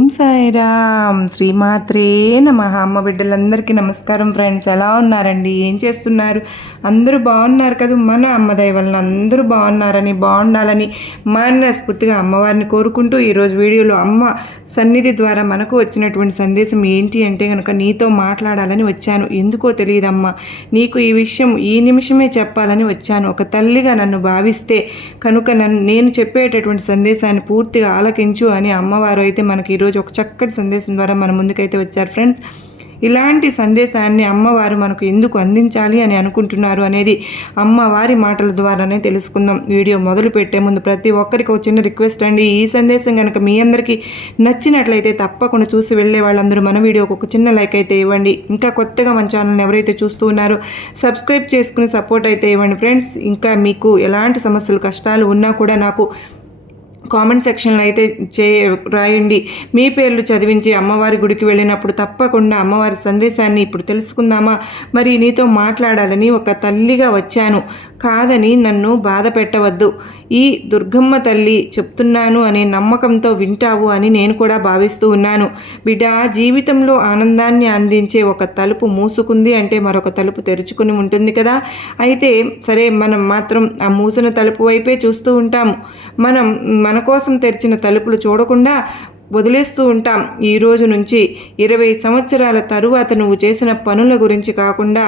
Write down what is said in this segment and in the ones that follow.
ఓం సాయిరామ్. శ్రీమాత్రే నమ. అమ్మ బిడ్డలందరికీ నమస్కారం ఫ్రెండ్స్. ఎలా ఉన్నారండి? ఏం చేస్తున్నారు? అందరూ బాగున్నారు కదా? మన అమ్మ వలన అందరూ బాగున్నారని బాగుండాలని మనస్ఫూర్తిగా అమ్మవారిని కోరుకుంటూ ఈరోజు వీడియోలో అమ్మ సన్నిధి ద్వారా మనకు వచ్చినటువంటి సందేశం ఏంటి అంటే కనుక నీతో మాట్లాడాలని వచ్చాను. ఎందుకో తెలియదమ్మా. నీకు ఈ విషయం ఈ నిమిషమే చెప్పాలని వచ్చాను. ఒక తల్లిగా నన్ను భావిస్తే కనుక నన్ను నేను చెప్పేటటువంటి సందేశాన్ని పూర్తిగా ఆలకించు అని అమ్మవారు అయితే మనకి ఈరోజు ఒక చక్కటి సందేశం ద్వారా మన ముందుకైతే వచ్చారు ఫ్రెండ్స్. ఇలాంటి సందేశాన్ని అమ్మవారు మనకు ఎందుకు అందించాలి అని అనుకుంటున్నారు అనేది అమ్మవారి మాటల ద్వారానే తెలుసుకుందాం. వీడియో మొదలు పెట్టే ముందు ప్రతి ఒక్కరికి ఒక చిన్న రిక్వెస్ట్ అండి. ఈ సందేశం కనుక మీ అందరికీ నచ్చినట్లయితే తప్పకుండా చూసి వెళ్ళే వాళ్ళందరూ మన వీడియోకి ఒక చిన్న లైక్ అయితే ఇవ్వండి. ఇంకా కొత్తగా మన ఛానల్ని ఎవరైతే చూస్తూ ఉన్నారో సబ్స్క్రైబ్ చేసుకుని సపోర్ట్ అయితే ఇవ్వండి ఫ్రెండ్స్. ఇంకా మీకు ఎలాంటి సమస్యలు కష్టాలు ఉన్నా కూడా నాకు కామెంట్ సెక్షన్లో అయితే చే రాయండి. మీ పేర్లు చదివించి అమ్మవారి గుడికి వెళ్ళినప్పుడు తప్పకుండా అమ్మవారి సందేశాన్ని ఇప్పుడు తెలుసుకుందామా? మరి నీతో మాట్లాడాలని ఒక తల్లిగా వచ్చాను. కాదని నన్ను బాధ పెట్టవద్దు. ఈ దుర్గమ్మ తల్లి చెప్తున్నాను అనే నమ్మకంతో వింటావు అని నేను కూడా భావిస్తూ ఉన్నాను. బిడ్డ జీవితంలో ఆనందాన్ని అందించే ఒక తలుపు మూసుకుంది అంటే మరొక తలుపు తెరుచుకుని ఉంటుంది కదా. అయితే సరే మనం మాత్రం ఆ మూసిన తలుపు వైపే చూస్తూ ఉంటాము. మనం మన కోసం తెరిచిన తలుపులు చూడకుండా వదిలేస్తూ ఉంటాం. ఈ రోజు నుంచి ఇరవై సంవత్సరాల తరువాత నువ్వు చేసిన పనుల గురించి కాకుండా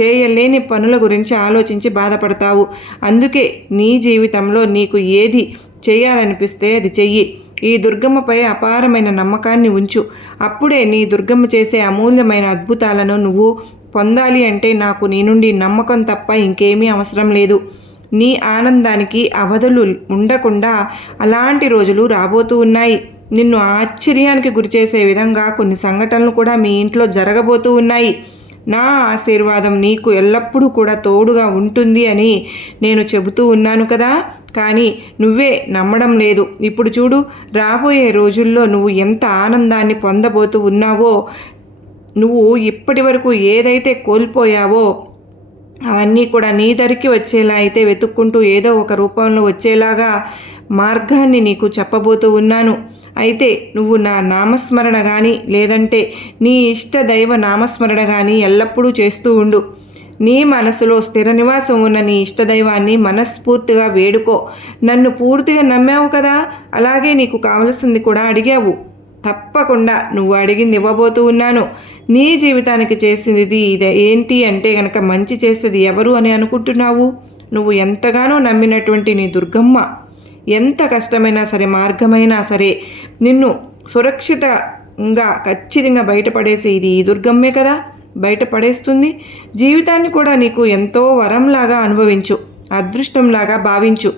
చేయలేని పనుల గురించి ఆలోచించి బాధపడతావు. అందుకే నీ జీవితంలో నీకు ఏది చేయాలనిపిస్తే అది చెయ్యి. ఈ దుర్గమ్మపై అపారమైన నమ్మకాన్ని ఉంచు. అప్పుడే నీ దుర్గమ్మ చేసే అమూల్యమైన అద్భుతాలను నువ్వు పొందాలి అంటే నాకు నీ నుండి నమ్మకం తప్ప ఇంకేమీ అవసరం లేదు. నీ ఆనందానికి అవధులు ఉండకుండా అలాంటి రోజులు రాబోతూ ఉన్నాయి. నిన్ను ఆశ్చర్యానికి గురిచేసే విధంగా కొన్ని సంఘటనలు కూడా మీ ఇంట్లో జరగబోతూ ఉన్నాయి. నా ఆశీర్వాదం నీకు ఎల్లప్పుడూ కూడా తోడుగా ఉంటుంది అని నేను చెబుతూ ఉన్నాను కదా. కానీ నువ్వే నమ్మడం లేదు. ఇప్పుడు చూడు రాబోయే రోజుల్లో నువ్వు ఎంత ఆనందాన్ని పొందబోతూ ఉన్నావో నువ్వు ఇప్పటి వరకు ఏదైతే కోల్పోయావో అవన్నీ కూడా నీ ధరికి వచ్చేలా అయితే వెతుక్కుంటూ ఏదో ఒక రూపంలో వచ్చేలాగా మార్గాన్ని నీకు చెప్పబోతూ ఉన్నాను. అయితే నువ్వు నా నామస్మరణ కానీ లేదంటే నీ ఇష్ట దైవ నామస్మరణ కానీ ఎల్లప్పుడూ చేస్తూ ఉండు. నీ మనసులో స్థిర నివాసం ఉన్న నీ ఇష్టదైవాన్ని మనస్ఫూర్తిగా వేడుకో. నన్ను పూర్తిగా నమ్మావు కదా? అలాగే నీకు కావలసింది కూడా అడిగావు. తప్పకుండా నువ్వు అడిగింది ఇవ్వబోతూ ఉన్నాను. నీ జీవితానికి చేసింది ఇది. ఏంటి అంటే గనక మంచి చేసేది ఎవరు అని అనుకుంటున్నావు? నువ్వు ఎంతగానో నమ్మినటువంటి నీ దుర్గమ్మ. ఎంత కష్టమైనా సరే మార్గమైనా సరే నిన్ను సురక్షితంగా ఖచ్చితంగా బయటపడేసే ఇది ఈ దుర్గమ్మే కదా. బయటపడేస్తుంది. జీవితాన్ని కూడా నీకు ఎంతో వరంలాగా అనుభవించు అదృష్టంలాగా భావించు.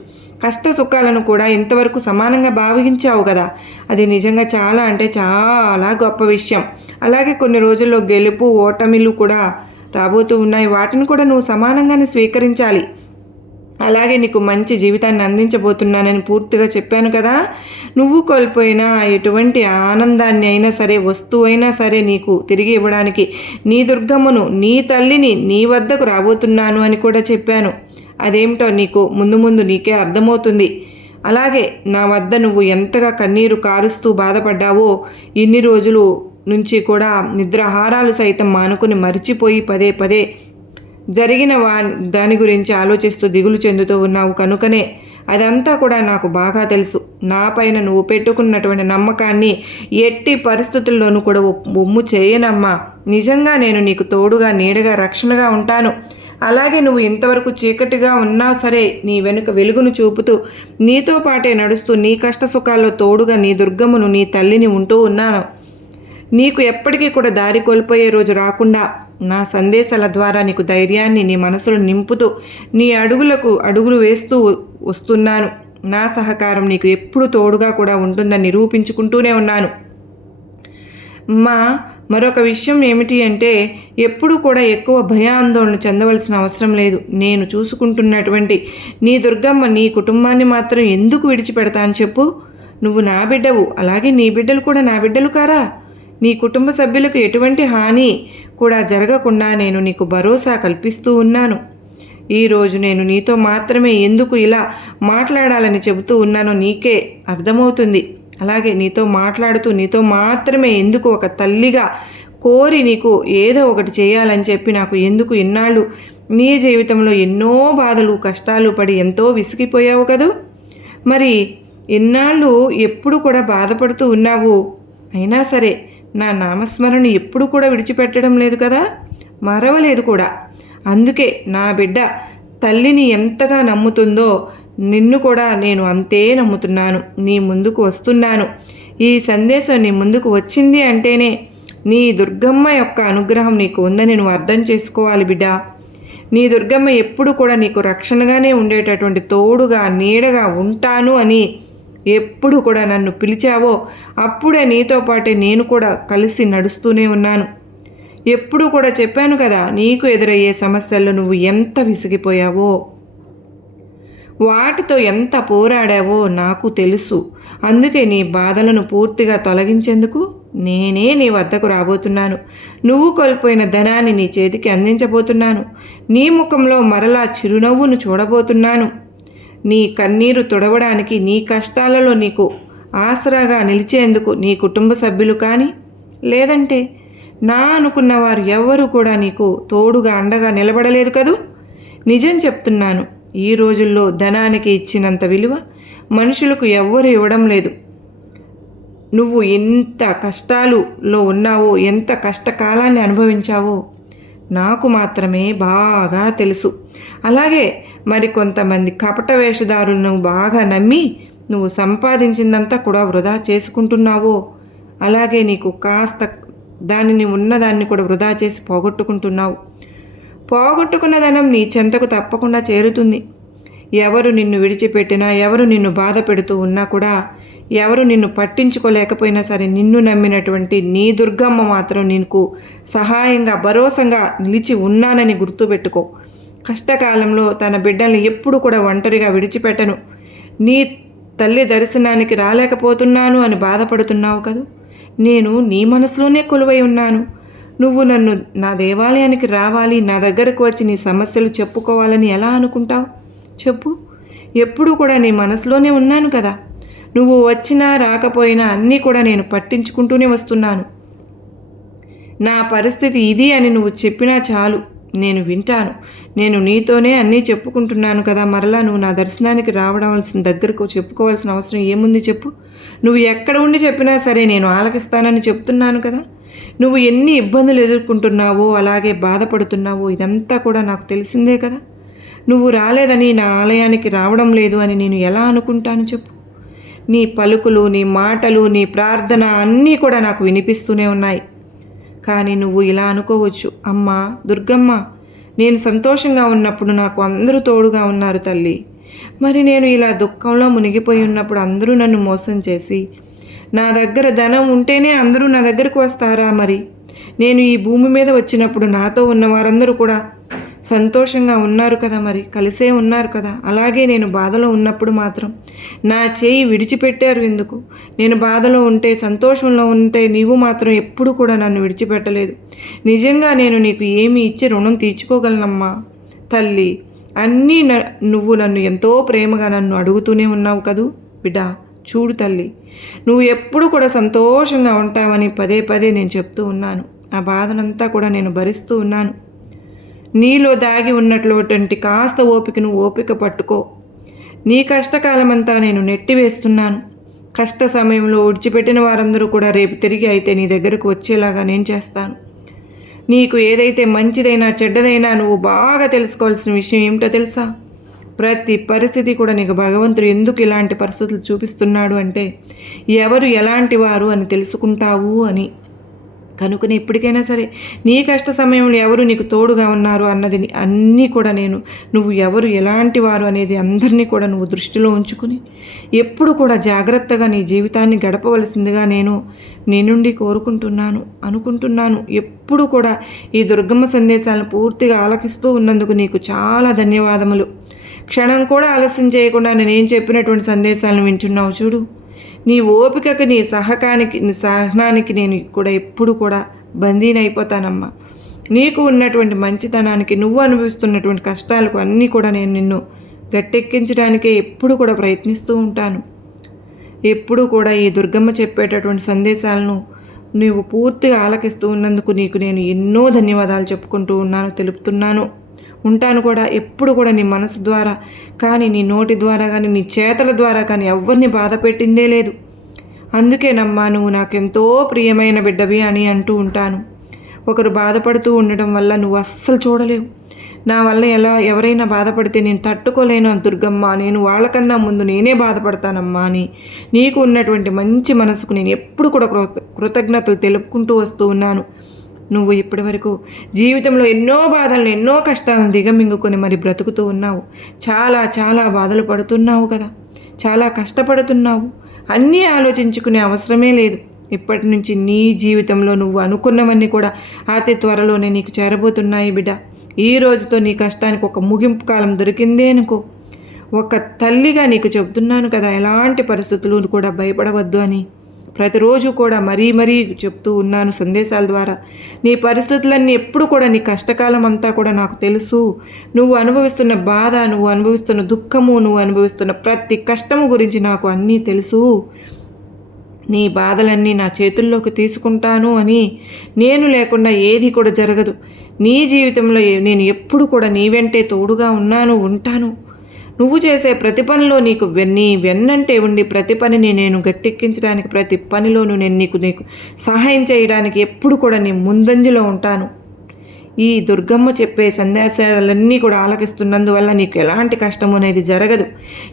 కష్ట సుఖాలను కూడా ఇంతవరకు సమానంగా భావించావు కదా. అది నిజంగా చాలా అంటే చాలా గొప్ప విషయం. అలాగే కొన్ని రోజుల్లో గెలుపు ఓటమిలు కూడా రాబోతూ ఉన్నాయి. వాటిని కూడా నువ్వు సమానంగానే స్వీకరించాలి. అలాగే నీకు మంచి జీవితాన్ని అందించబోతున్నానని పూర్తిగా చెప్పాను కదా. నువ్వు కోల్పోయిన ఎటువంటి ఆనందాన్ని అయినా సరే వస్తువు అయినా సరే నీకు తిరిగి ఇవ్వడానికి నీ దుర్గమ్మను నీ తల్లిని నీ వద్దకు రాబోతున్నాను అని కూడా చెప్పాను. అదేమిటో నీకు ముందు ముందు నీకే అర్థమవుతుంది. అలాగే నా వద్ద నువ్వు ఎంతగా కన్నీరు కారుస్తూ బాధపడ్డావో ఇన్ని రోజులు నుంచి కూడా నిద్రాహారాలు సైతం మానుకుని మర్చిపోయి పదే పదే జరిగిన వా దాని గురించి ఆలోచిస్తూ దిగులు చెందుతూ ఉన్నావు కనుకనే అదంతా కూడా నాకు బాగా తెలుసు. నా పైన నువ్వు పెట్టుకున్నటువంటి నమ్మకాన్ని ఎట్టి పరిస్థితుల్లోనూ కూడా బొమ్ము చేయనమ్మా. నిజంగా నేను నీకు తోడుగా నీడగా రక్షణగా ఉంటాను. అలాగే నువ్వు ఇంతవరకు చీకటిగా ఉన్నా సరే నీ వెనుక వెలుగును చూపుతూ నీతో పాటే నడుస్తూ నీ కష్ట సుఖాల్లో తోడుగా నీ దుర్గమును నీ తల్లిని ఉంటూ ఉన్నాను. నీకు ఎప్పటికీ కూడా దారి కోల్పోయే రోజు రాకుండా నా సందేశాల ద్వారా నీకు ధైర్యాన్ని నీ మనసులో నింపుతూ నీ అడుగులకు అడుగులు వేస్తూ వస్తున్నాను. నా సహకారం నీకు ఎప్పుడు తోడుగా కూడా ఉంటుందని నిరూపించుకుంటూనే ఉన్నాను. మా మరొక విషయం ఏమిటి అంటే ఎప్పుడు కూడా ఎక్కువ భయాందోళన చెందవలసిన అవసరం లేదు. నేను చూసుకుంటున్నటువంటి నీ దుర్గమ్మ నీ కుటుంబాన్ని మాత్రం ఎందుకు విడిచిపెడతా అని చెప్పు. నువ్వు నా బిడ్డవు అలాగే నీ బిడ్డలు కూడా నా బిడ్డలు కారా? నీ కుటుంబ సభ్యులకు ఎటువంటి హాని కూడా జరగకుండా నేను నీకు భరోసా కల్పిస్తూ ఉన్నాను. ఈరోజు నేను నీతో మాత్రమే ఎందుకు ఇలా మాట్లాడాలని చెబుతూ ఉన్నానో నీకే అర్థమవుతుంది. అలాగే నీతో మాట్లాడుతూ నీతో మాత్రమే ఎందుకు ఒక తల్లిగా కోరి నీకు ఏదో ఒకటి చేయాలని చెప్పి నాకు ఎందుకు ఇన్నాళ్ళు నీ జీవితంలో ఎన్నో బాధలు కష్టాలు పడి ఎంతో విసిగిపోయావు కదూ? మరి ఇన్నాళ్ళు ఎప్పుడు కూడా బాధపడుతూ ఉన్నావు? అయినా సరే నా నామస్మరణ ఎప్పుడు కూడా విడిచిపెట్టడం లేదు కదా? మరవలేదు కూడా. అందుకే నా బిడ్డ తల్లిని ఎంతగా నమ్ముతుందో నిన్ను కూడా నేను అంతే నమ్ముతున్నాను. నీ ముందుకు వస్తున్నాను. ఈ సందేశం నీ ముందుకు వచ్చింది అంటేనే నీ దుర్గమ్మ యొక్క అనుగ్రహం నీకు ఉందని నువ్వు అర్థం చేసుకోవాలి బిడ్డ. నీ దుర్గమ్మ ఎప్పుడు కూడా నీకు రక్షణగానే ఉండేటటువంటి తోడుగా నీడగా ఉంటాను అని ఎప్పుడు కూడా నన్ను పిలిచావో అప్పుడే నీతో పాటే నేను కూడా కలిసి నడుస్తూనే ఉన్నాను. ఎప్పుడు కూడా చెప్పాను కదా నీకు ఎదురయ్యే సమస్యల్లో నువ్వు ఎంత విసిగిపోయావో. వాటితో ఎంత పోరాడావో నాకు తెలుసు. అందుకే నీ బాధలను పూర్తిగా తొలగించేందుకు నేనే నీ వద్దకు రాబోతున్నాను. నువ్వు కోల్పోయిన ధనాన్ని నీ చేతికి అందించబోతున్నాను. నీ ముఖంలో మరలా చిరునవ్వును చూడబోతున్నాను. నీ కన్నీరు తుడవడానికి నీ కష్టాలలో నీకు ఆసరాగా నిలిచేందుకు నీ కుటుంబ సభ్యులు కానీ లేదంటే నా అనుకున్న వారు ఎవ్వరూ కూడా నీకు తోడుగా అండగా నిలబడలేదు కదూ? నిజం చెప్తున్నాను ఈ రోజుల్లో ధనానికి ఇచ్చినంత విలువ మనుషులకు ఎవ్వరు ఇవ్వడం లేదు. నువ్వు ఎంత కష్టాలులో ఉన్నావో ఎంత కష్టకాలాన్ని అనుభవించావో నాకు మాత్రమే బాగా తెలుసు. అలాగే మరి కొంతమంది కపట వేషధారులను బాగా నమ్మి నువ్వు సంపాదించిందంతా కూడా వృధా చేసుకుంటున్నావో. అలాగే నీకు కాస్త దానిని ఉన్నదాన్ని కూడా వృధా చేసి పోగొట్టుకుంటున్నావు. పోగొట్టుకున్న ధనం నీ చెంతకు తప్పకుండా చేరుతుంది. ఎవరు నిన్ను విడిచిపెట్టినా ఎవరు నిన్ను బాధ పెడుతూ ఉన్నా కూడా ఎవరు నిన్ను పట్టించుకోలేకపోయినా సరే నిన్ను నమ్మినటువంటి నీ దుర్గమ్మ మాత్రం నీకు సహాయంగా భరోసంగా నిలిచి ఉన్నానని గుర్తుపెట్టుకో. కష్టకాలంలో తన బిడ్డల్ని ఎప్పుడు కూడా ఒంటరిగా విడిచిపెట్టను. నీ తల్లి దర్శనానికి రాలేకపోతున్నాను అని బాధపడుతున్నావు కదూ? నేను నీ మనసులోనే కొలువై ఉన్నాను. నువ్వు నన్ను నా దేవాలయానికి రావాలి నా దగ్గరకు వచ్చి నీ సమస్యలు చెప్పుకోవాలని ఎలా అనుకుంటావు? చెప్పు. ఎప్పుడు కూడా నీ మనసులోనే ఉన్నాను కదా. నువ్వు వచ్చినా రాకపోయినా అన్నీ కూడా నేను పట్టించుకుంటూనే వస్తున్నాను. నా పరిస్థితి ఇది అని నువ్వు చెప్పినా చాలు. నేను వింటాను. నేను నీతోనే అన్నీ చెప్పుకుంటున్నాను కదా మరలా నువ్వు నా దర్శనానికి రావడాల్సిన దగ్గరకు చెప్పుకోవాల్సిన అవసరం ఏముంది చెప్పు? నువ్వు ఎక్కడ ఉండి చెప్పినా సరే నేను ఆలకిస్తానని చెప్తున్నాను కదా. నువ్వు ఎన్ని ఇబ్బందులు ఎదుర్కొంటున్నావో అలాగే బాధపడుతున్నావో ఇదంతా కూడా నాకు తెలిసిందే కదా. నువ్వు రాలేదని నా ఆలయానికి రావడం లేదు అని నేను ఎలా అనుకుంటాను చెప్పు? నీ పలుకులు నీ మాటలు నీ ప్రార్థన అన్నీ కూడా నాకు వినిపిస్తూనే ఉన్నాయి. కానీ నువ్వు ఇలా అనుకోవచ్చు. అమ్మా దుర్గమ్మ నేను సంతోషంగా ఉన్నప్పుడు నాకు అందరూ తోడుగా ఉన్నారు తల్లి. మరి నేను ఇలా దుఃఖంలో మునిగిపోయి ఉన్నప్పుడు అందరూ నన్ను మోసం చేసి నా దగ్గర ధనం ఉంటేనే అందరూ నా దగ్గరకు వస్తారా మరి? నేను ఈ భూమి మీద వచ్చినప్పుడు నాతో ఉన్న వారందరూ కూడా సంతోషంగా ఉన్నారు కదా మరి కలిసే ఉన్నారు కదా. అలాగే నేను బాధలో ఉన్నప్పుడు మాత్రం నా చేయి విడిచిపెట్టారు ఎందుకు? నేను బాధలో ఉంటే సంతోషంలో ఉంటే నీవు మాత్రం ఎప్పుడు కూడా నన్ను విడిచిపెట్టలేదు. నిజంగా నేను నీకు ఏమి ఇచ్చి రుణం తీర్చుకోగలనమ్మా తల్లి. అన్నీ నువ్వు నన్ను ఎంతో ప్రేమగా నన్ను అడుగుతూనే ఉన్నావు కదూ? బిడ్డా చూడు తల్లి. నువ్వు ఎప్పుడు కూడా సంతోషంగా ఉంటావని పదే పదే నేను చెప్తూ ఉన్నాను. ఆ బాధనంతా కూడా నేను భరిస్తూ ఉన్నాను. నీలో దాగి ఉన్నటువంటి కాస్త ఓపికను ఓపిక పట్టుకో. నీ కష్టకాలమంతా నేను నెట్టివేస్తున్నాను. కష్ట సమయంలో విడిచిపెట్టిన వారందరూ కూడా రేపు తిరిగి అయితే నీ దగ్గరకు వచ్చేలాగా నేను చేస్తాను. నీకు ఏదైతే మంచిదైనా చెడ్డదైనా నువ్వు బాగా తెలుసుకోవాల్సిన విషయం ఏమిటో తెలుసా? ప్రతి పరిస్థితి కూడా నీకు భగవంతుడు ఎందుకు ఇలాంటి పరిస్థితులు చూపిస్తున్నాడు అంటే ఎవరు ఎలాంటి వారు అని తెలుసుకుంటావు అని. కనుకనే ఎప్పటికైనా సరే నీ కష్ట సమయంలో ఎవరు నీకు తోడుగా ఉన్నారు అన్నది అన్నీ కూడా నేను నువ్వు ఎవరు ఎలాంటి వారు అనేది అందరినీ కూడా నువ్వు దృష్టిలో ఉంచుకుని ఎప్పుడు కూడా జాగ్రత్తగా నీ జీవితాన్ని గడపవలసిందిగా నేను నీ నుండి కోరుకుంటున్నాను అనుకుంటున్నాను. ఎప్పుడు కూడా ఈ దుర్గమ్మ సందేశాలను పూర్తిగా ఆలకిస్తూ ఉన్నందుకు నీకు చాలా ధన్యవాదములు. క్షణం కూడా ఆలస్యం చేయకుండా నేనేం చెప్పినటువంటి సందేశాలను వింటున్నావు చూడు. నీ ఓపికకి నీ సహకానికి నీ సహనానికి నేను కూడా ఎప్పుడు కూడా బందీనైపోతానమ్మా. నీకు ఉన్నటువంటి మంచితనానికి నువ్వు అనుభవిస్తున్నటువంటి కష్టాలకు అన్నీ కూడా నేను నిన్ను గట్టెక్కించడానికే ఎప్పుడు కూడా ప్రయత్నిస్తూ ఉంటాను. ఎప్పుడూ కూడా ఈ దుర్గమ్మ చెప్పేటటువంటి సందేశాలను నీవు పూర్తిగా ఆలకిస్తూ ఉన్నందుకు నీకు నేను ఎన్నో ధన్యవాదాలు చెప్పుకుంటూ ఉన్నాను తెలుపుతున్నాను. ఉంటాను కూడా ఎప్పుడు కూడా నీ మనసు ద్వారా కానీ నీ నోటి ద్వారా కానీ నీ చేతల ద్వారా కానీ ఎవరిని బాధ పెట్టిందే లేదు. అందుకేనమ్మా నువ్వు నాకెంతో ప్రియమైన బిడ్డవి అని అంటూ ఉంటాను. ఒకరు బాధపడుతూ ఉండడం వల్ల నువ్వు అస్సలు చూడలేవు. నా వల్ల ఎలా ఎవరైనా బాధపడితే నేను తట్టుకోలేను దుర్గమ్మ నేను వాళ్ళకన్నా ముందు నేనే బాధపడతానమ్మా అని నీకు ఉన్నటువంటి మంచి మనసుకు నేను ఎప్పుడు కూడా కృతజ్ఞతలు తెలుపుకుంటూ వస్తూ ఉన్నాను. నువ్వు ఇప్పటి వరకు జీవితంలో ఎన్నో బాధలను ఎన్నో కష్టాలను దిగమింగుకొని మరి బ్రతుకుతూ ఉన్నావు. చాలా చాలా బాధలు పడుతున్నావు కదా. చాలా కష్టపడుతున్నావు. అన్నీ ఆలోచించుకునే అవసరమే లేదు. ఇప్పటి నుంచి నీ జీవితంలో నువ్వు అనుకున్నవన్నీ కూడా అతి త్వరలోనే నీకు చేరబోతున్నాయి బిడ్డ. ఈ రోజుతో నీ కష్టానికి ఒక ముగింపు కాలం దొరికిందే అనుకో. ఒక తల్లిగా నీకు చెబుతున్నాను కదా ఎలాంటి పరిస్థితులు కూడా భయపడవద్దు అని. ప్రతిరోజు కూడా మరీ మరీ చెప్తూ ఉన్నాను సందేశాల ద్వారా. నీ పరిస్థితులన్నీ ఎప్పుడు కూడా నీ కష్టకాలం అంతా కూడా నాకు తెలుసు. నువ్వు అనుభవిస్తున్న బాధ నువ్వు అనుభవిస్తున్న దుఃఖము నువ్వు అనుభవిస్తున్న ప్రతి కష్టము గురించి నాకు అన్నీ తెలుసు. నీ బాధలన్నీ నా చేతుల్లోకి తీసుకుంటాను అని నేను లేకుండా ఏది కూడా జరగదు. నీ జీవితంలో నేను ఎప్పుడు కూడా నీ వెంటే తోడుగా ఉన్నాను ఉంటాను. నువ్వు చేసే ప్రతి పనిలో నీకు నీ వెన్నంటే ఉండి ప్రతి పనిని నేను గట్టెక్కించడానికి ప్రతి పనిలోనూ నేను నీకు నీకు సహాయం చేయడానికి ఎప్పుడు కూడా నీ ముందంజలో ఉంటాను. ఈ దుర్గమ్మ చెప్పే సందేశాలన్నీ కూడా ఆలకిస్తున్నందువల్ల నీకు ఎలాంటి కష్టము అనేది జరగదు.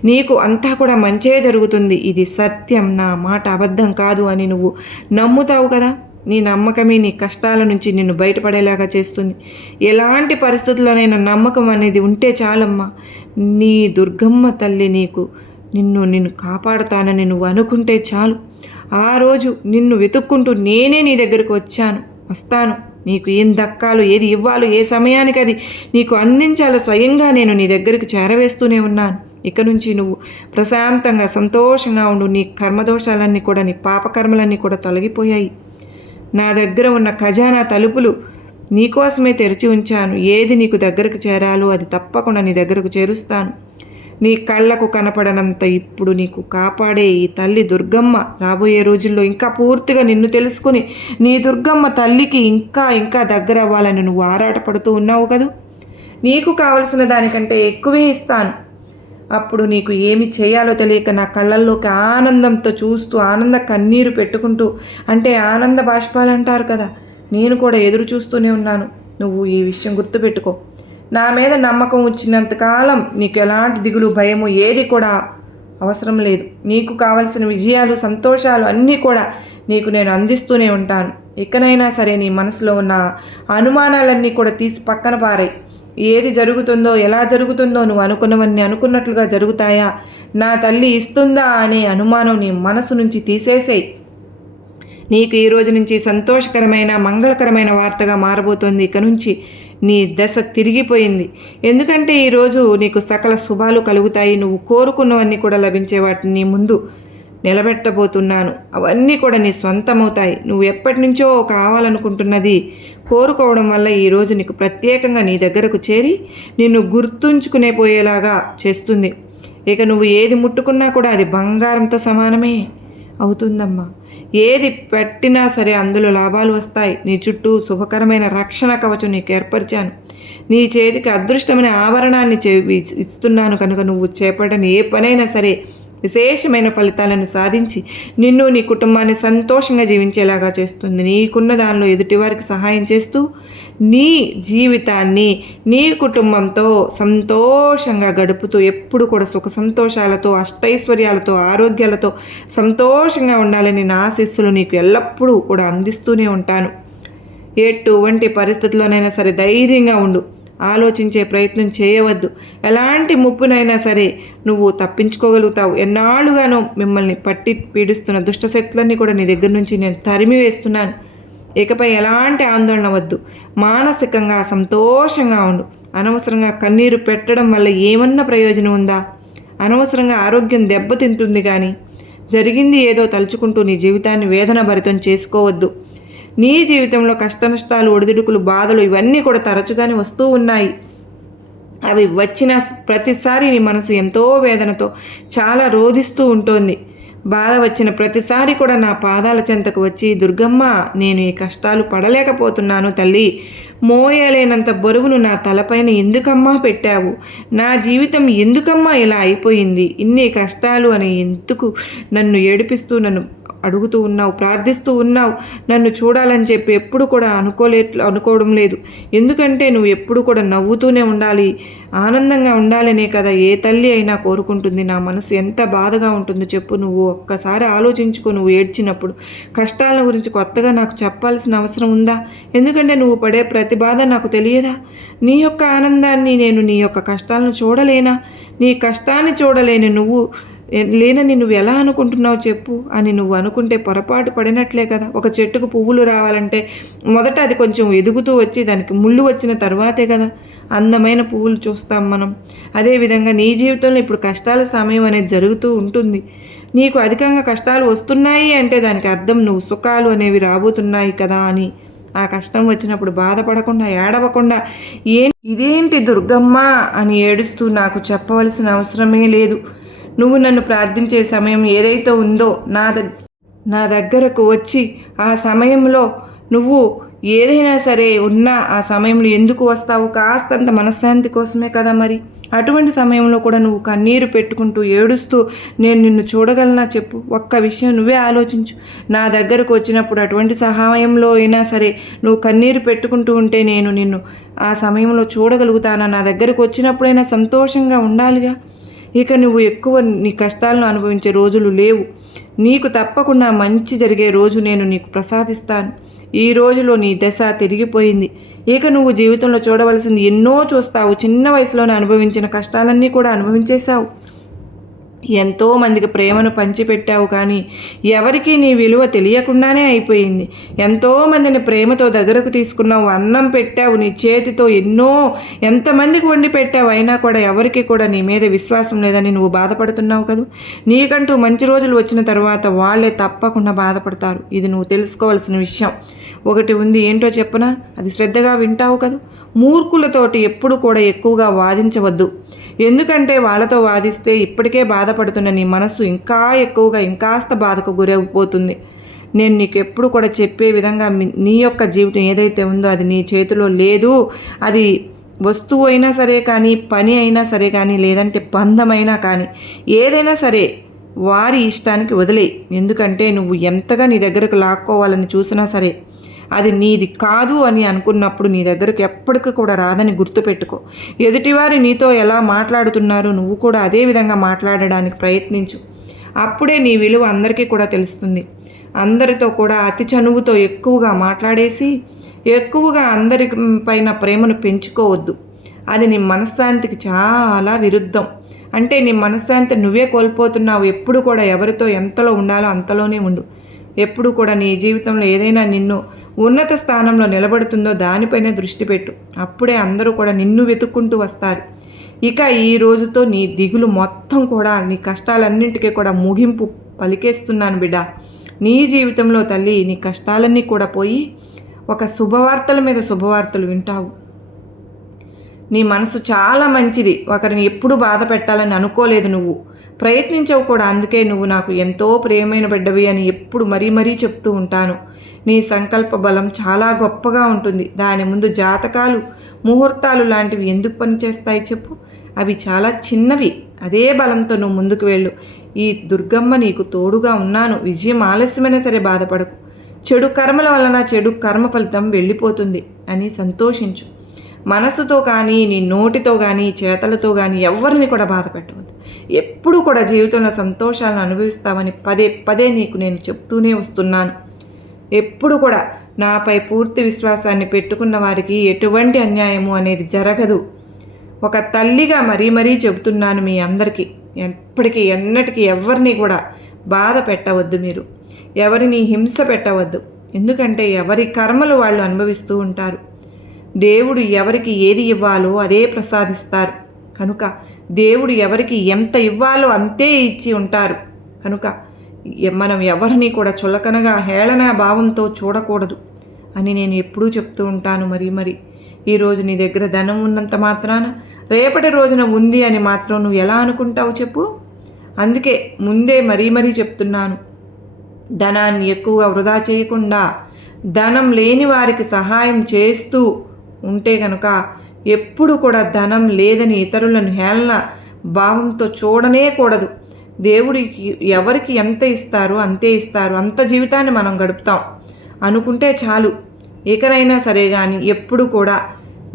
నీకు అంతా కూడా మంచే జరుగుతుంది. ఇది సత్యం. నా మాట అబద్ధం కాదు అని నువ్వు నమ్ముతావు కదా? నీ నమ్మకమే నీ కష్టాల నుంచి నిన్ను బయటపడేలాగా చేస్తుంది. ఎలాంటి పరిస్థితుల్లోనైనా నమ్మకం అనేది ఉంటే చాలమ్మా. నీ దుర్గమ్మ తల్లి నీకు నిన్ను నిన్ను కాపాడుతానని నువ్వు అనుకుంటే చాలు. ఆ రోజు నిన్ను వెతుక్కుంటూ నేనే నీ దగ్గరకు వచ్చాను. వస్తాను. నీకు ఏం దక్కాలో ఏది ఇవ్వాలో ఏ సమయానికి అది నీకు అందించాలో స్వయంగా నేను నీ దగ్గరికి చేరవేస్తూనే ఉన్నాను. ఇక నుంచి నువ్వు ప్రశాంతంగా సంతోషంగా ఉండు. నీ కర్మదోషాలన్నీ కూడా నీ పాపకర్మలన్నీ కూడా తొలగిపోయాయి. నా దగ్గర ఉన్న ఖజానా తలుపులు నీకోసమే తెరిచి ఉంచాను. ఏది నీకు దగ్గరకు చేరాలో అది తప్పకుండా నీ దగ్గరకు చేరుస్తాను. నీ కళ్ళకు కనపడనంత ఇప్పుడు నీకు కాపాడే ఈ తల్లి దుర్గమ్మ రాబోయే రోజుల్లో ఇంకా పూర్తిగా నిన్ను తెలుసుకుని నీ దుర్గమ్మ తల్లికి ఇంకా ఇంకా దగ్గర అవ్వాలని నువ్వు ఆరాటపడుతూ ఉన్నావు కదూ? నీకు కావలసిన దానికంటే ఎక్కువే ఇస్తాను. అప్పుడు నీకు ఏమి చేయాలో తెలియక నా కళ్ళల్లోకి ఆనందంతో చూస్తూ ఆనంద కన్నీరు పెట్టుకుంటూ అంటే ఆనంద బాష్పాలు అంటారు కదా నేను కూడా ఎదురు చూస్తూనే ఉన్నాను. నువ్వు ఈ విషయం గుర్తుపెట్టుకో. నా మీద నమ్మకం వచ్చినంతకాలం నీకు ఎలాంటి దిగులు భయము ఏది కూడా అవసరం లేదు. నీకు కావలసిన విజయాలు సంతోషాలు అన్నీ కూడా నీకు నేను అందిస్తూనే ఉంటాను. ఎక్కడైనా సరే నీ మనసులో ఉన్న అనుమానాలన్నీ కూడా తీసి పక్కన పారాయి. ఏది జరుగుతుందో ఎలా జరుగుతుందో నువ్వు అనుకున్నవన్నీ అనుకున్నట్లుగా జరుగుతాయా? నా తల్లి ఇస్తుందా అనే అనుమానం నీ మనసు నుంచి తీసేసేయి. నీకు ఈ రోజు నుంచి సంతోషకరమైన మంగళకరమైన వార్తగా మారబోతోంది. ఇక నుంచి నీ దశ తిరిగిపోయింది. ఎందుకంటే ఈరోజు నీకు సకల శుభాలు కలుగుతాయి. నువ్వు కోరుకున్నవన్నీ కూడా లభించే వాటిని నీ ముందు నిలబెట్టబోతున్నాను. అవన్నీ కూడా నీ సొంతమవుతాయి నువ్వు ఎప్పటి నుంచో కావాలనుకుంటున్నది కోరుకోవడం వల్ల ఈరోజు నీకు ప్రత్యేకంగా నీ దగ్గరకు చేరి నిన్ను గుర్తుంచుకునే పోయేలాగా చేస్తుంది. ఇక నువ్వు ఏది ముట్టుకున్నా కూడా అది బంగారంతో సమానమే. అవుతుందమ్మా. ఏది పెట్టినా సరే అందులో లాభాలు వస్తాయి. నీ చుట్టూ శుభకరమైన రక్షణ కవచం నీకు ఏర్పరిచాను. నీ చేతికి అదృష్టమైన ఆవరణాన్ని ఇస్తున్నాను కనుక నువ్వు చేపట్టని ఏ పనైనా సరే విశేషమైన ఫలితాలను సాధించి నిన్ను నీ కుటుంబాన్ని సంతోషంగా జీవించేలాగా చేస్తుంది. నీకున్న దానిలో ఎదుటివారికి సహాయం చేస్తూ నీ జీవితాన్ని నీ కుటుంబంతో సంతోషంగా గడుపుతూ ఎప్పుడు కూడా సుఖ సంతోషాలతో అష్టైశ్వర్యాలతో ఆరోగ్యాలతో సంతోషంగా ఉండాలని నా ఆశీస్సులు నీకు ఎల్లప్పుడూ కూడా అందిస్తూనే ఉంటాను. ఎటువంటి పరిస్థితుల్లోనైనా సరే ధైర్యంగా ఉండు. ఆలోచించే ప్రయత్నం చేయవద్దు. ఎలాంటి ముప్పునైనా సరే నువ్వు తప్పించుకోగలుగుతావు. ఎన్నాళ్ళుగానో మిమ్మల్ని పట్టి పీడిస్తున్న దుష్టశక్తులన్నీ కూడా నీ దగ్గర నుంచి నేను తరిమి వేస్తున్నాను ఇకపై ఎలాంటి ఆందోళన వద్దు. మానసికంగా సంతోషంగా ఉండు. అనవసరంగా కన్నీరు పెట్టడం వల్ల ఏమన్నా ప్రయోజనం ఉందా? అనవసరంగా ఆరోగ్యం దెబ్బతింటుంది కానీ జరిగింది ఏదో తలుచుకుంటూ నీ జీవితాన్ని వేదన భరితం చేసుకోవద్దు. నీ జీవితంలో కష్టనష్టాలు ఒడిదుడుకులు బాధలు ఇవన్నీ కూడా తరచుగానే వస్తూ ఉన్నాయి. అవి వచ్చిన ప్రతిసారి నీ మనసు ఎంతో వేదనతో చాలా రోధిస్తూ ఉంటుంది. బాధ వచ్చిన ప్రతిసారి కూడా నా పాదాల చెంతకు వచ్చి దుర్గమ్మ నేను ఈ కష్టాలు పడలేకపోతున్నాను తల్లి. మోయలేనంత బరువును నా తలపైన ఎందుకమ్మా పెట్టావు? నా జీవితం ఎందుకమ్మా ఇలా అయిపోయింది? ఇన్ని కష్టాలు అని ఎందుకు నన్ను ఏడిపిస్తూ నన్ను అడుగుతూ ఉన్నావు ప్రార్థిస్తూ ఉన్నావు. నన్ను చూడాలని చెప్పి ఎప్పుడు కూడా అనుకోలే అనుకోవడం లేదు. ఎందుకంటే నువ్వు ఎప్పుడు కూడా నవ్వుతూనే ఉండాలి. ఆనందంగా ఉండాలనే కదా ఏ తల్లి అయినా కోరుకుంటుంది. నా మనసు ఎంత బాధగా ఉంటుందో చెప్పు. నువ్వు ఒక్కసారి ఆలోచించుకో నువ్వు ఏడ్చినప్పుడు. కష్టాల గురించి కొత్తగా నాకు చెప్పాల్సిన అవసరం ఉందా? ఎందుకంటే నువ్వు పడే ప్రతి బాధ నాకు తెలియదా? నీ యొక్క ఆనందాన్ని నేను నీ యొక్క కష్టాలను చూడలేనా? నీ కష్టాన్ని చూడలేని నువ్వు లేనని నువ్వు ఎలా అనుకుంటున్నావు చెప్పు అని నువ్వు అనుకుంటే పొరపాటు పడినట్లే కదా. ఒక చెట్టుకు పువ్వులు రావాలంటే మొదట అది కొంచెం ఎదుగుతూ వచ్చి దానికి ముళ్ళు వచ్చిన తర్వాతే కదా. అందమైన పువ్వులు చూస్తాం మనం. అదేవిధంగా నీ జీవితంలో ఇప్పుడు కష్టాల సమయం అనేది జరుగుతూ ఉంటుంది. నీకు అధికంగా కష్టాలు వస్తున్నాయి అంటే దానికి అర్థం నువ్వు సుఖాలు అనేవి రాబోతున్నాయి కదా అని. ఆ కష్టం వచ్చినప్పుడు బాధపడకుండా ఏడవకుండా ఏ ఇదేంటి దుర్గమ్మ అని ఏడుస్తూ నాకు చెప్పవలసిన అవసరమే లేదు. నువ్వు నన్ను ప్రార్థించే సమయం ఏదైతే ఉందో నా దగ్ నా దగ్గరకు వచ్చి ఆ సమయంలో నువ్వు ఏదైనా సరే ఉన్నా ఆ సమయంలో ఎందుకు వస్తావు? కాస్తంత మనశ్శాంతి కోసమే కదా మరి. అటువంటి సమయంలో కూడా నువ్వు కన్నీరు పెట్టుకుంటూ ఏడుస్తూ నేను నిన్ను చూడగలనా చెప్పు. ఒక్క విషయం నువ్వే ఆలోచించు. నా దగ్గరకు వచ్చినప్పుడు అటువంటి సహాయంలో అయినా సరే నువ్వు కన్నీరు పెట్టుకుంటూ ఉంటే నేను నిన్ను ఆ సమయంలో చూడగలుగుతానా? నా దగ్గరకు వచ్చినప్పుడైనా సంతోషంగా ఉండాలిగా? ఇక నువ్వు ఎక్కువ నీ కష్టాలను అనుభవించే రోజులు లేవు. నీకు తప్పకుండా మంచి జరిగే రోజు నేను నీకు ప్రసాదిస్తాను. ఈ రోజులో నీ దశ తిరిగిపోయింది. ఇక నువ్వు జీవితంలో చూడవలసింది ఎన్నో చూస్తావు. చిన్న వయసులోనే అనుభవించిన కష్టాలన్నీ కూడా అనుభవించేశావు. ఎంతోమందికి ప్రేమను పంచిపెట్టావు కానీ ఎవరికీ నీ విలువ తెలియకుండానే అయిపోయింది. ఎంతోమందిని ప్రేమతో దగ్గరకు తీసుకున్నావు అన్నం పెట్టావు నీ చేతితో ఎన్నో ఎంతమందికి వండి పెట్టావు అయినా కూడా ఎవరికి కూడా నీ మీద విశ్వాసం లేదని నువ్వు బాధపడుతున్నావు కదా? నీకంటూ మంచి రోజులు వచ్చిన తర్వాత వాళ్ళే తప్పకుండా బాధపడతారు. ఇది నువ్వు తెలుసుకోవాల్సిన విషయం. ఒకటి ఉంది ఏంటో చెప్పనా? అది శ్రద్ధగా వింటావు కదా? మూర్ఖులతోటి ఎప్పుడు కూడా ఎక్కువగా వాదించవద్దు. ఎందుకంటే వాళ్ళతో వాదిస్తే ఇప్పటికే బాధపడుతున్న నీ మనసు ఇంకా ఎక్కువగా ఇంకాస్త బాధకు గురైపోతుంది నేను నీకు ఎప్పుడు కూడా చెప్పే విధంగా నీ యొక్క జీవితం ఏదైతే ఉందో అది నీ చేతిలో లేదు. అది వస్తువు అయినా సరే కానీ పని అయినా సరే కానీ లేదంటే బంధమైనా కానీ ఏదైనా సరే వారి ఇష్టానికి వదిలే ఎందుకంటే నువ్వు ఎంతగా నీ దగ్గరకు లాక్కోవాలని చూసినా సరే అది నీది కాదు అని అనుకున్నప్పుడు నీ దగ్గరకు ఎప్పటికీ కూడా రాదని గుర్తుపెట్టుకో. ఎదుటివారి నీతో ఎలా మాట్లాడుతున్నారు నువ్వు కూడా అదే విధంగా మాట్లాడడానికి ప్రయత్నించు. అప్పుడే నీ విలువ అందరికీ కూడా తెలుస్తుంది. అందరితో కూడా అతి చనువుతో ఎక్కువగా మాట్లాడేసి ఎక్కువగా అందరి పైన ప్రేమను పెంచుకోవద్దు. అది నీ మనశ్శాంతికి చాలా విరుద్ధం. అంటే నీ మనశ్శాంతి నువ్వే కోల్పోతున్నావు. ఎప్పుడు కూడా ఎవరితో ఎంతలో ఉండాలో అంతలోనే ఉండు. ఎప్పుడు కూడా నీ జీవితంలో ఏదైనా నిన్ను ఉన్నత స్థానంలో నిలబడుతుందో దానిపైనే దృష్టి పెట్టు. అప్పుడే అందరూ కూడా నిన్ను వెతుక్కుంటూ వస్తారు. ఇక ఈ రోజుతో నీ దిగులు మొత్తం కూడా నీ కష్టాలన్నింటికీ కూడా ముగింపు పలికేస్తున్నాను బిడ్డ. నీ జీవితంలో తల్లి నీ కష్టాలన్నీ కూడా పోయి ఒక శుభవార్తల మీద శుభవార్తలు వింటావు. నీ మనసు చాలా మంచిది. ఒకరిని ఎప్పుడు బాధ పెట్టాలని అనుకోలేదు నువ్వు. ప్రయత్నించవు కూడా. అందుకే నువ్వు నాకు ఎంతో ప్రియమైన బిడ్డవి అని ఎప్పుడు మరీ మరీ చెప్తూ ఉంటాను. నీ సంకల్ప బలం చాలా గొప్పగా ఉంటుంది. దాని ముందు జాతకాలు ముహూర్తాలు లాంటివి ఎందుకు పనిచేస్తాయి చెప్పు? అవి చాలా చిన్నవి. అదే బలంతో నువ్వు ముందుకు వెళ్ళు. ఈ దుర్గమ్మ నీకు తోడుగా ఉన్నాను. విజయం ఆలస్యమైనా సరే బాధపడకు. చెడు కర్మల వలన చెడు కర్మ ఫలితం వెళ్ళిపోతుంది అని సంతోషించు. మనసుతో కానీ నీ నోటితో కానీ చేతలతో కానీ ఎవరిని కూడా బాధ పెట్టవద్దు. ఎప్పుడు కూడా జీవితంలో సంతోషాలను అనుభవిస్తామని పదే పదే నీకు నేను చెప్తూనే వస్తున్నాను. ఎప్పుడు కూడా నాపై పూర్తి విశ్వాసాన్ని పెట్టుకున్న వారికి ఎటువంటి అన్యాయము అనేది జరగదు. ఒక తల్లిగా మరీ మరీ చెబుతున్నాను మీ అందరికీ. ఎప్పటికీ ఎన్నటికీ ఎవరిని కూడా బాధ పెట్టవద్దు మీరు. ఎవరిని హింస పెట్టవద్దు. ఎందుకంటే ఎవరి కర్మలు వాళ్ళు అనుభవిస్తూ ఉంటారు. దేవుడు ఎవరికి ఏది ఇవ్వాలో అదే ప్రసాదిస్తారు. కనుక దేవుడు ఎవరికి ఎంత ఇవ్వాలో అంతే ఇచ్చి ఉంటారు. కనుక మనం ఎవరిని కూడా చులకనగా హేళన భావంతో చూడకూడదు అని నేను ఎప్పుడూ చెప్తూ ఉంటాను మరి మరి. ఈరోజు నీ దగ్గర ధనం ఉన్నంత మాత్రాన రేపటి రోజున ఉంది అని మాత్రం నువ్వు ఎలా అనుకుంటావు చెప్పు? అందుకే ముందే మరీ మరీ చెప్తున్నాను. ధనాన్ని ఎక్కువగా వృధా చేయకుండా ధనం లేని వారికి సహాయం చేస్తూ ఉంటే గనుక ఎప్పుడు కూడా ధనం లేదని ఇతరులను హేళన భావంతో చూడనే కూడదు. దేవుడికి ఎవరికి ఎంత ఇస్తారో అంతే ఇస్తారు. అంత జీవితాన్ని మనం గడుపుతాం. అనుకుంటే చాలు. ఇకనైనా సరే కానీ ఎప్పుడు కూడా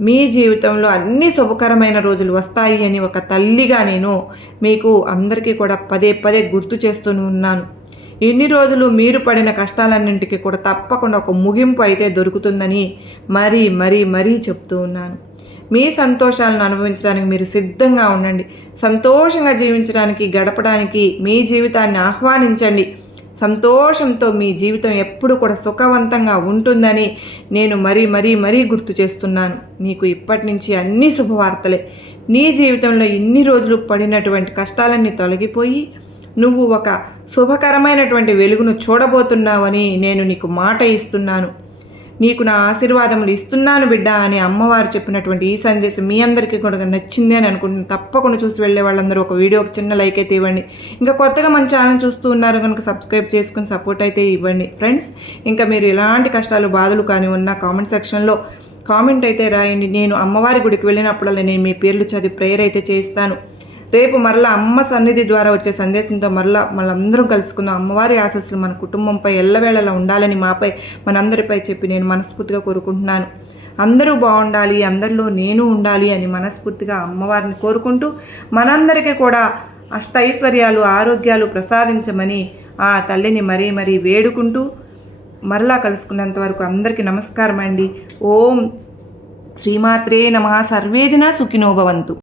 మీ జీవితంలో అన్ని శుభకరమైన రోజులు వస్తాయి అని ఒక తల్లిగా నేను మీకు అందరికీ కూడా పదే పదే గుర్తు చేస్తూ ఉన్నాను. ఇన్ని రోజులు మీరు పడిన కష్టాలన్నింటికి కూడా తప్పకుండా ఒక ముగింపు అయితే దొరుకుతుందని మరీ మరీ మరీ చెప్తూ ఉన్నాను. మీ సంతోషాలను అనుభవించడానికి మీరు సిద్ధంగా ఉండండి. సంతోషంగా జీవించడానికి గడపడానికి మీ జీవితాన్ని ఆహ్వానించండి. సంతోషంతో మీ జీవితం ఎప్పుడు కూడా సుఖవంతంగా ఉంటుందని నేను మరీ మరీ మరీ గుర్తు చేస్తున్నాను. నీకు ఇప్పటి నుంచి అన్ని శుభవార్తలే. నీ జీవితంలో ఇన్ని రోజులు పడినటువంటి కష్టాలన్నీ తొలగిపోయి నువ్వు ఒక శుభకరమైనటువంటి వెలుగును చూడబోతున్నావని నేను నీకు మాట ఇస్తున్నాను. నీకు నా ఆశీర్వాదములు ఇస్తున్నాను బిడ్డ అని అమ్మవారు చెప్పినటువంటి ఈ సందేశం మీ అందరికీ కూడా నచ్చింది అని అనుకుంటున్నాను తప్పకుండా చూసి వెళ్ళే వాళ్ళందరూ ఒక వీడియోకి చిన్న లైక్ అయితే ఇవ్వండి. ఇంకా కొత్తగా మన ఛానల్ చూస్తూ ఉన్నారు కనుక సబ్స్క్రైబ్ చేసుకుని సపోర్ట్ అయితే ఇవ్వండి. ఫ్రెండ్స్ ఇంకా మీరు ఎలాంటి కష్టాలు బాధలు కానీ ఉన్న కామెంట్ సెక్షన్లో కామెంట్ అయితే రాయండి. నేను అమ్మవారి గుడికి వెళ్ళినప్పుడల్లా నేను మీ పేర్లు చదివి ప్రేయర్ అయితే చేస్తాను. రేపు మరలా అమ్మ సన్నిధి ద్వారా వచ్చే సందేశంతో మరలా మనందరం కలుసుకుందాం. అమ్మవారి ఆశస్సులు మన కుటుంబంపై ఎల్లవేళలా ఉండాలని మాపై మనందరిపై చెప్పి నేను మనస్ఫూర్తిగా కోరుకుంటున్నాను. అందరూ బాగుండాలి అందరిలో నేను ఉండాలి అని మనస్ఫూర్తిగా అమ్మవారిని కోరుకుంటూ మనందరికీ కూడా అష్టైశ్వర్యాలు ఆరోగ్యాలు ప్రసాదించమని ఆ తల్లిని మరీ మరీ వేడుకుంటూ మరలా కలుసుకున్నంత వరకు అందరికీ నమస్కారం అండి ఓం శ్రీమాత్రే నమ. సర్వేజన సుఖినోభవంతు